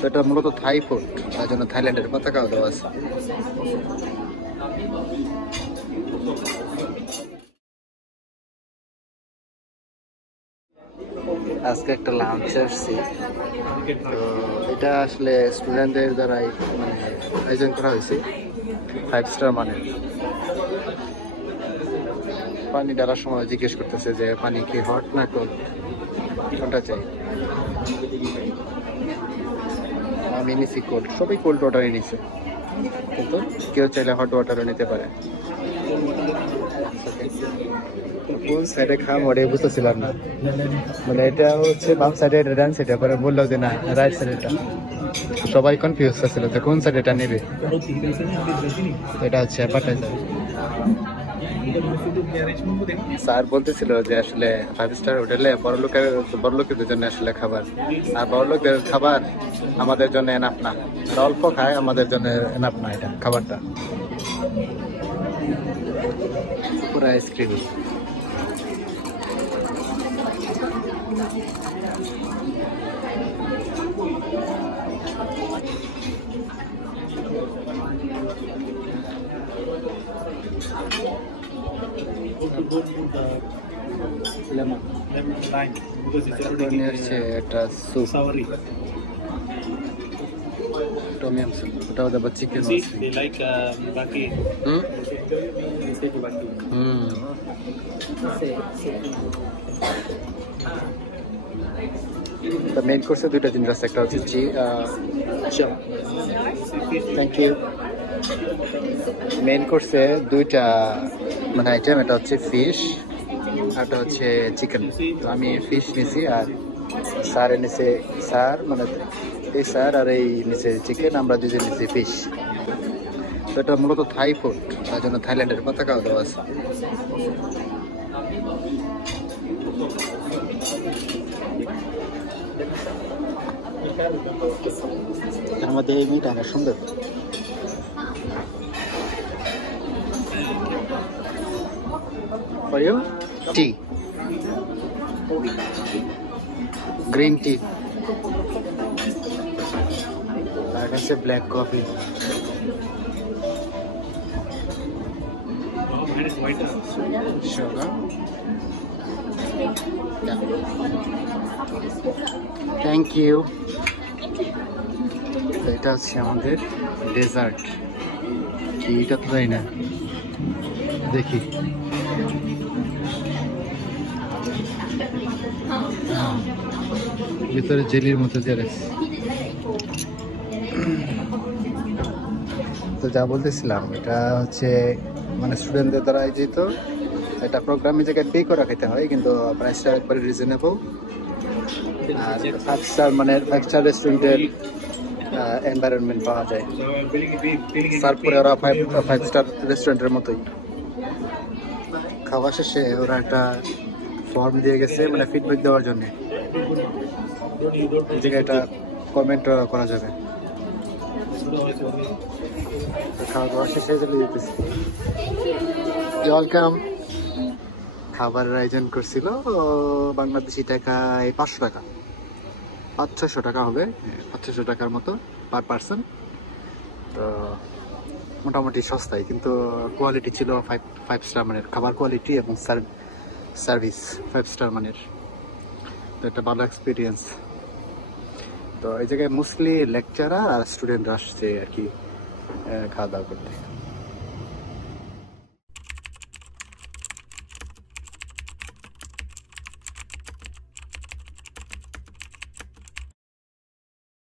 তো এটা মূলত থাই ফুড, তার জন্য থাইল্যান্ডের পতাকাও দেওয়া আছে। আজকে একটা লাঞ্চ আসছি, তো এটা আসলে স্টুডেন্টদের দ্বারাই মানে আয়োজন করা হয়েছে 5 স্টার মানের। পানি ডালার সময় জিজ্ঞেস করতেছে যে পানি কি হট না কোল্ড, কোনটা চাই। আমি নিছি কোল্ড, সবাই কোল্ড ওয়াটারই নিছে, কিন্তু কেউ চাইলে হট ওয়াটারও নিতে পারে। কোন সাইডে খাম ওটাই বুঝতেছিলাম না, মানে এটা হচ্ছে বাম সাইডে, এটা ডান সাইডে, পরে বললো যে না রাইট সাইড। এটা সবাই কনফিউজ ছিল তো কোন সাইড এটা নেবে। এটা হচ্ছে অ্যাপাটাইজার। স্যার বলতেছিল যে আসলে 5 স্টার হোটেলে বড়লোকের জন্য আসলে খাবার, আর বড়লোকদের খাবার আমাদের জন্য এনাফ না, অল্প খায় আমাদের জন্য এনাফ না এটা খাবারটা। পুরো আইসক্রিম। একটা স্যুপ, টমিয়াম স্যুপ, ওটাও আবার চিকেন আছে। মেইন কোর্সে দুইটা জিনিস আছে, একটা হচ্ছে থ্যাংক ইউ। মেইন কোর্সে দুইটা মানে আইটেম, এটা হচ্ছে ফিশ আর এটা হচ্ছে চিকেন। তো আমি ফিশ নিছি আর স্যার এনেছে, স্যার মানে এই স্যার আর এই নিচে চিকেন, আমরা দুজন নিছি ফিশ। তো এটা মূলত থাই ফুড, তার জন্য থাইল্যান্ডের পতাকাও দেওয়া আছে। আমাদের এই মিট অনেক সুন্দর। For you? Tea. Green tea. I can say black coffee. Sugar. Yeah. Thank you. এটা হচ্ছে আমাদের ডেজার্ট, কি এটা তো তাই না, দেখি। ভিতরে জেলির মতো জেরেস। তো যা বলতেছিলাম, এটা হচ্ছে মানে স্টুডেন্টদের দ্বারা যেত, এটা প্রোগ্রামে জায়গায় পে করে খেতে হয়, কিন্তু প্রাইসটা একবারে রিজনেবল। আর 5 স্টার মানে 5 স্টার রেস্টুরেন্টের এনভায়রনমেন্ট পাওয়া যায়। তারপরে ওরা 5 স্টার রেস্টুরেন্টের মতোই। খাওয়া শেষে ওরা একটা ফর্ম দিয়ে গেছে মানে ফিডব্যাক দেওয়ার জন্য, এই জায়গায় এটা কমেন্ট করা যাবে। খাওয়া দাওয়া শেষে চলে যেতেছি। ওয়েলকাম। খাবারের আয়োজন করছিল বাংলাদেশি টাকায় 500 টাকা, 500-600 টাকা হবে, 500 টাকার মতো পার পার্সন। তো মোটামুটি সস্তায়, কিন্তু কোয়ালিটি ছিল 5 স্টার মানের, খাবার কোয়ালিটি এবং সার্ভিস 5 স্টার মানের। তো একটা ভালো এক্সপিরিয়েন্স। তো এই জায়গায় মোস্টলি লেকচারার আর স্টুডেন্টরা আসছে আর কি খাওয়া দাওয়া করতে।